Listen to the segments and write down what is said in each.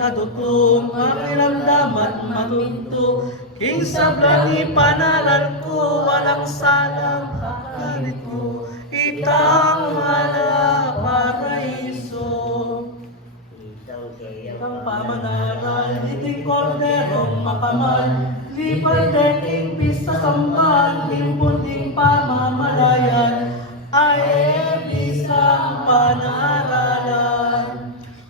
Natutong makiramdam at matunto, king sablani panalan ko, walang salang hakalit ko, itang hala paraiso. Itang pamanaral, diting korderong makamal, di pagdating pista samban, ting puting pamamalayan, ay bisang panaralan.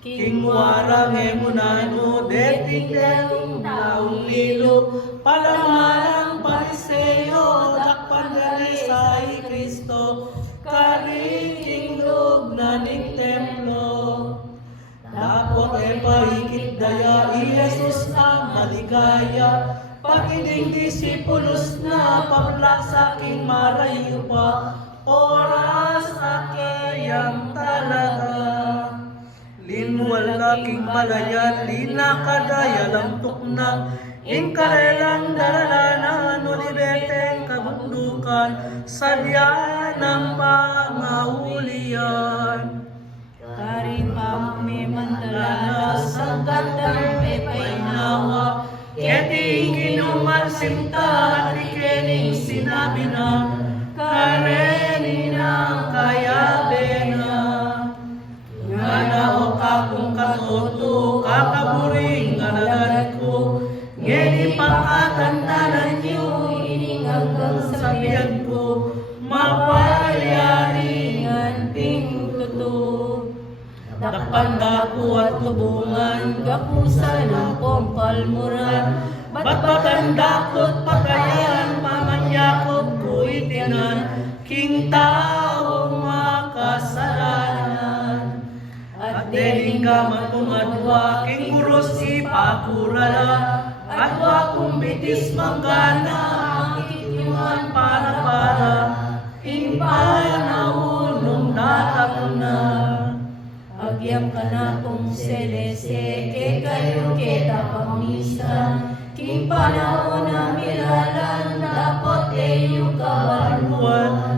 King warang emunano, deting delong taong lilo, palamalang pariseo, dakpan dali sa Kristo, karing log na ning templo. Dapot e paikit daya, Jesus na maligaya, pagiding disipulos na, pabla sa king marayo pa, oras akayang talaga. Linwal laking malayan, linakadaya lamtok na, ingkarelang daralanan, ulibeteng kabundukan, sadya ng pangahulian. Karin pamami mandala, sagad ng pepainawa, Keting kinumalsimta, di kening sinabi na, kareni na kayabe na. Ngana o kakong katoto, kakaburing nganagat ko, ngeni pakatandanan niyo, ininganggang sabihan ko, mapayaringan ping tuto. Dakpanda ko at tubungan, kapusa ng pompalmuran, batbatan dakot patayan, pamanyakot ko itinan, king taong makasalanan. At delingaman kong adwa, king kuros ipakurala, adwa kong bitis manggana, ikinyuan para, ing panahon natakuna. agyam ka na kong selese, ke kayo kita pamisan, king panahon na miralan, dapat e yung kabaluan,